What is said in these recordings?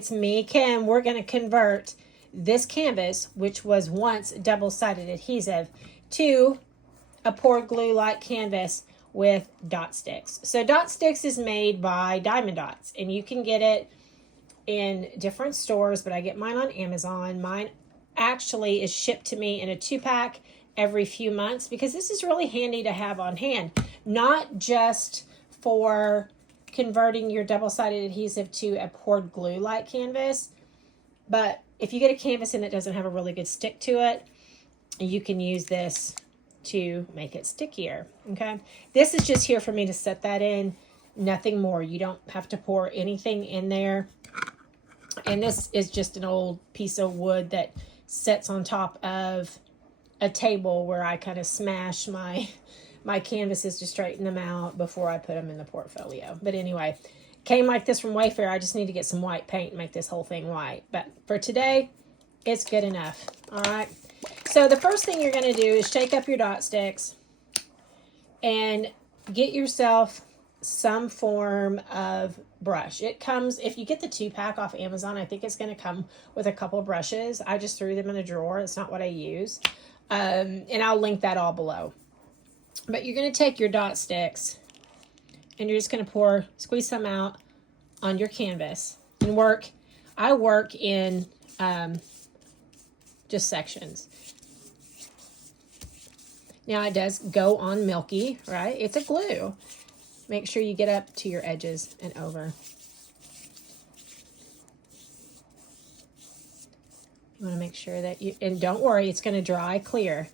it's me, Kim. We're going to convert this canvas, which was once double-sided adhesive, to a poured glue-like canvas with Dotz Sticks. So Dotz Sticks is made by Diamond Dots, and you can get it in different stores, but I get mine on Amazon. Mine actually is shipped to me in a 2-pack every few months because this is really handy to have on hand, not just for converting your double-sided adhesive to a poured glue-like canvas, but if you get a canvas and it doesn't have a really good stick to it, you can use this to make it stickier. Okay, this is just here for me to set that in, nothing more. You don't have to pour anything in there. And this is just an old piece of wood that sits on top of a table where I kind of smash my canvases to straighten them out before I put them in the portfolio. But anyway, came like this from Wayfair. I just need to get some white paint and make this whole thing white. But for today, it's good enough. All right. So the first thing you're going to do is shake up your Dotz Sticks and get yourself some form of brush. It comes, if you get the 2-pack off Amazon, I think it's going to come with a couple brushes. I just threw them in a drawer. It's not what I use. And I'll link that all below. But you're going to take your Dotz Sticks and you're just going to squeeze some out on your canvas and work. I work in just sections. Now it does go on milky, right? It's a glue. Make sure you get up to your edges and over. You want to make sure that you, and don't worry, it's going to dry clear.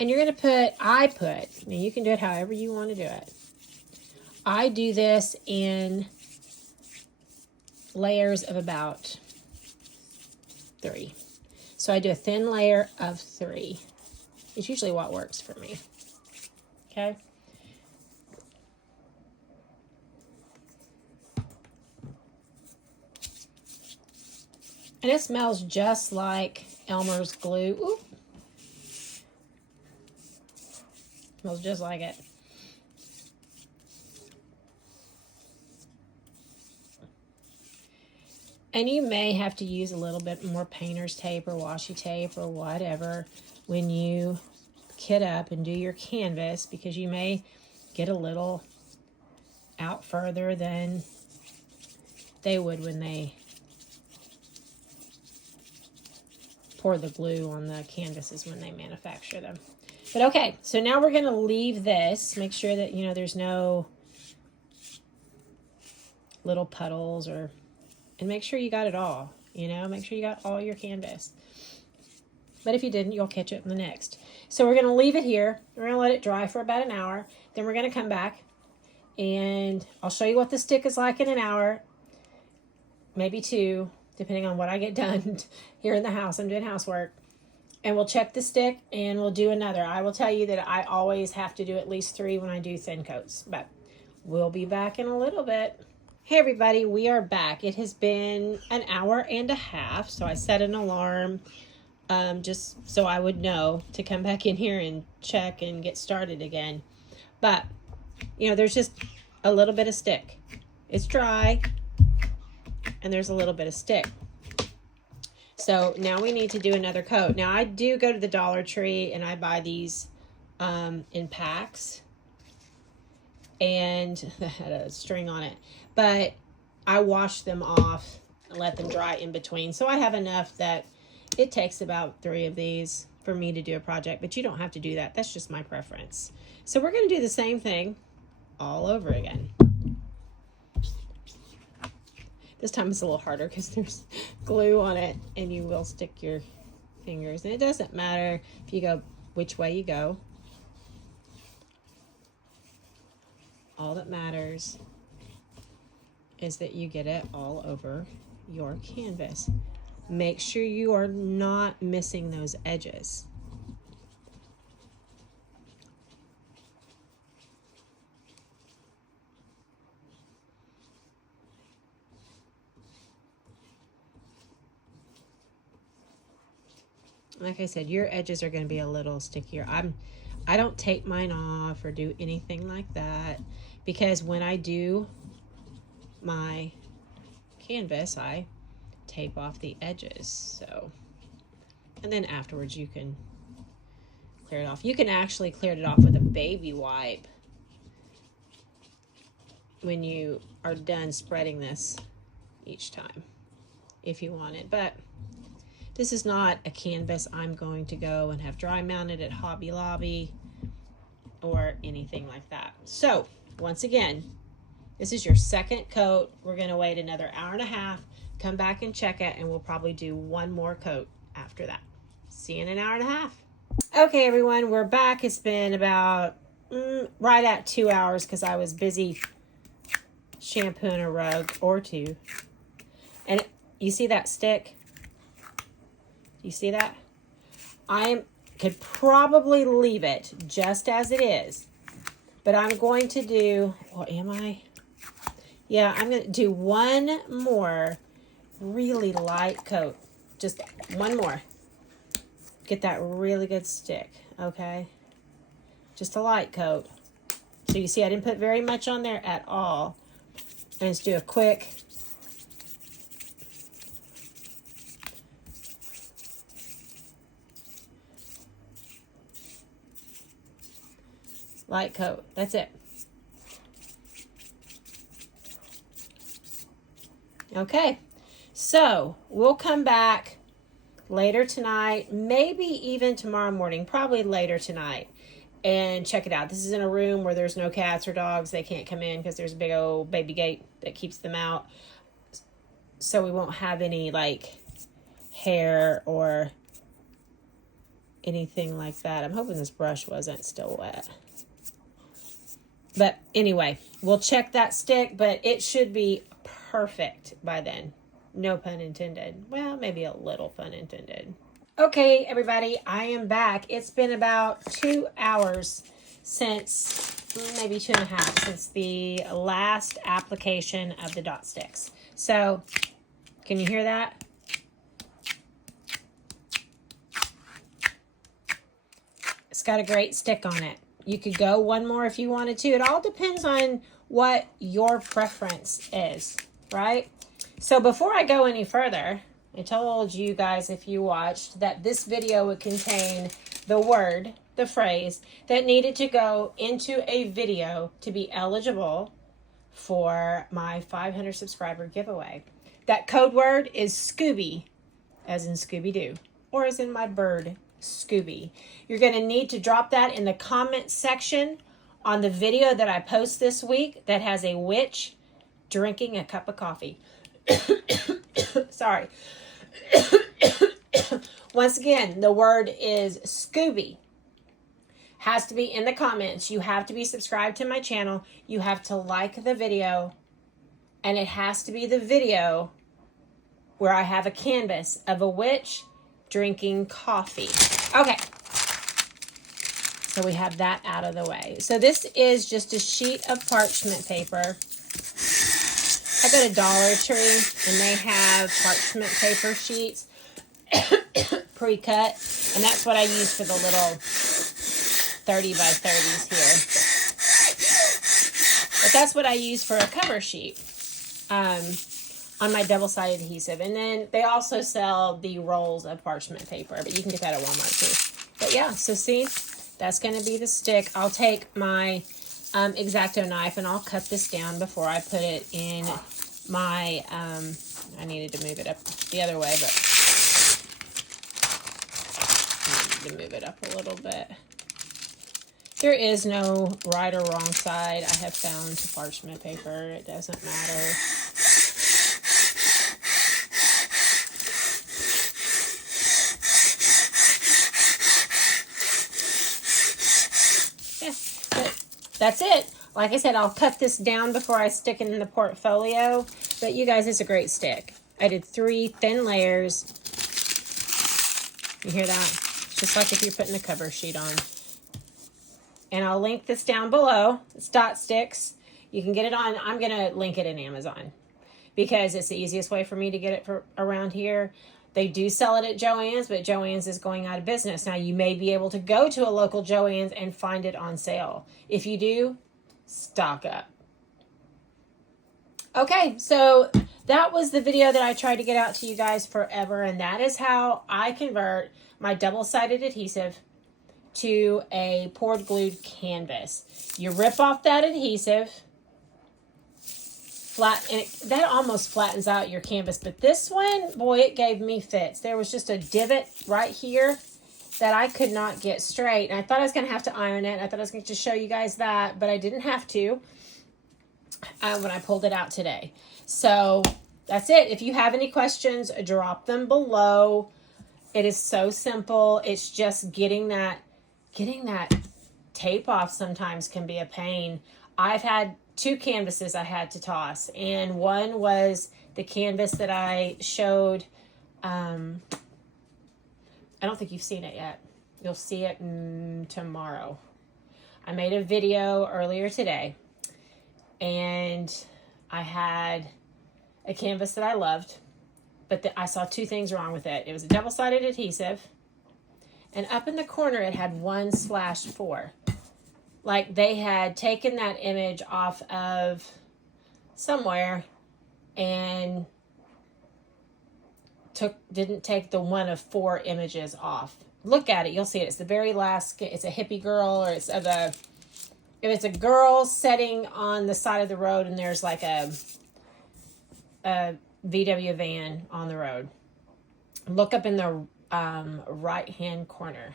And you're going to now you can do it however you want to do it. I do this in layers of about 3. So I do a thin layer of 3. It's usually what works for me. Okay. And it smells just like Elmer's glue. Ooh. Smells just like it. And you may have to use a little bit more painter's tape or washi tape or whatever when you kit up and do your canvas, because you may get a little out further than they would when they pour the glue on the canvases when they manufacture them. But okay, so now we're going to leave this. Make sure that, you know, there's no little puddles and make sure you got it all, you know, make sure you got all your canvas. But if you didn't, you'll catch it in the next. So we're going to leave it here. We're going to let it dry for about an hour. Then we're going to come back and I'll show you what the stick is like in an hour, maybe 2, depending on what I get done here in the house. I'm doing housework. And we'll check the stick and we'll do another. I will tell you that I always have to do at least 3 when I do thin coats, but we'll be back in a little bit. Hey everybody, we are back. It has been an hour and a half, so I set an alarm just so I would know to come back in here and check and get started again. But, you know, there's just a little bit of stick. It's dry, and there's a little bit of stick. So now we need to do another coat. Now I do go to the Dollar Tree and I buy these in packs, and that had a string on it, but I wash them off and let them dry in between. So I have enough that it takes about 3 of these for me to do a project, but you don't have to do that. That's just my preference. So we're going to do the same thing all over again. This time it's a little harder because there's glue on it and you will stick your fingers. And it doesn't matter if you go which way you go. All that matters is that you get it all over your canvas. Make sure you are not missing those edges. Like I said, your edges are going to be a little stickier. I don't take mine off or do anything like that, because when I do my canvas, I tape off the edges. So, and then afterwards you can clear it off. You can actually clear it off with a baby wipe when you are done spreading this each time, if you want it. But this is not a canvas I'm going to go and have dry mounted at Hobby Lobby or anything like that. So once again, this is your second coat. We're going to wait another hour and a half, come back and check it, and we'll probably do one more coat after that. See you in an hour and a half. Okay, everyone, we're back. It's been about right at 2 hours because I was busy shampooing a rug or two. And you see that stick? You see that? I could probably leave it just as it is, but I'm going to do, or am I? Yeah, I'm going to do one more really light coat. Just one more. Get that really good stick, okay? Just a light coat. So you see I didn't put very much on there at all. And let's do a quick light coat. That's it. Okay, so we'll come back later tonight, maybe even tomorrow morning, probably later tonight, and check it out. This is in a room where there's no cats or dogs. They can't come in because there's a big old baby gate that keeps them out. So we won't have any like hair or anything like that. I'm hoping this brush wasn't still wet. But anyway, we'll check that stick, but it should be perfect by then. No pun intended. Well, maybe a little pun intended. Okay, everybody, I am back. It's been about 2 hours since, maybe 2.5, since the last application of the Dotz Sticks. So, can you hear that? It's got a great stick on it. You could go one more if you wanted to. It all depends on what your preference is, right? So before I go any further, I told you guys, if you watched, that this video would contain the word, the phrase, that needed to go into a video to be eligible for my 500 subscriber giveaway. That code word is Scooby, as in Scooby-Doo, or as in my bird, Scooby. You're going to need to drop that in the comment section on the video that I post this week that has a witch drinking a cup of coffee. Sorry. Once again, the word is Scooby. Has to be in the comments. You have to be subscribed to my channel. You have to like the video. And it has to be the video where I have a canvas of a witch drinking coffee. Okay. So we have that out of the way. So this is just a sheet of parchment paper. I go to Dollar Tree and they have parchment paper sheets pre-cut. And that's what I use for the little 30 by 30s here. But that's what I use for a cover sheet on my double-sided adhesive. And then they also sell the rolls of parchment paper, but you can get that at Walmart too. But yeah, so see, that's going to be the stick. I'll take my X-Acto knife and I'll cut this down before I put it in my, I needed to move it up the other way, but I need to move it up a little bit. There is no right or wrong side, I have found, to parchment paper. It doesn't matter. Yeah, but that's it. Like I said, I'll cut this down before I stick it in the portfolio. But you guys, it's a great stick. I did 3 thin layers. You hear that? It's just like if you're putting a cover sheet on. And I'll link this down below. It's Dotz Sticks. You can get it on, I'm going to link it in Amazon because it's the easiest way for me to get it for around here. They do sell it at Joann's, but Joann's is going out of business. Now, you may be able to go to a local Joann's and find it on sale. If you do, stock up. Okay, so that was the video that I tried to get out to you guys forever, and that is how I convert my double-sided adhesive to a poured glued canvas. You rip off that adhesive, and that almost flattens out your canvas, but this one, boy, it gave me fits. There was just a divot right here that I could not get straight, and I thought I was going to have to iron it. I thought I was going to show you guys that, but I didn't have to when I pulled it out today. So that's it. If you have any questions, drop them below. It is so simple. It's just getting that tape off sometimes can be a pain. I've had 2 canvases I had to toss, and one was the canvas that I showed. I don't think you've seen it yet. You'll see it tomorrow. I made a video earlier today, and I had a canvas that I loved, but I saw 2 things wrong with it. It was a double-sided adhesive, and up in the corner it had 1/4. Like they had taken that image off of somewhere and didn't take the one of 4 images off. Look at it, you'll see it. It's the very last. It's a hippie girl, or it's a girl sitting on the side of the road, and there's like a VW van on the road. Look up in the right hand corner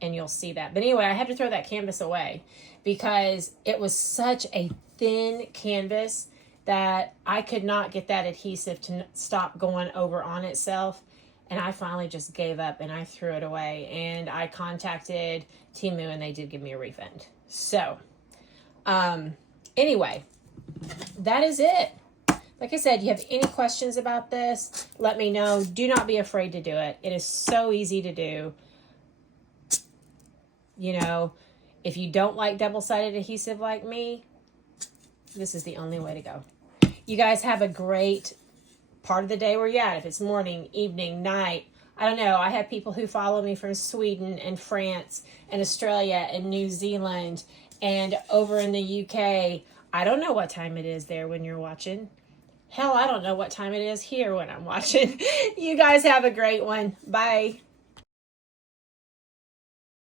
and you'll see that. But anyway, I had to throw that canvas away because it was such a thin canvas that I could not get that adhesive to stop going over on itself. And I finally just gave up and I threw it away. And I contacted Temu and they did give me a refund. So, anyway, that is it. Like I said, you have any questions about this, let me know. Do not be afraid to do it. It is so easy to do. You know, if you don't like double-sided adhesive like me, this is the only way to go. You guys have a great part of the day where you're at. If it's morning, evening, night, I don't know. I have people who follow me from Sweden and France and Australia and New Zealand and over in the UK. I don't know what time it is there when you're watching. Hell, I don't know what time it is here when I'm watching. You guys have a great one. Bye.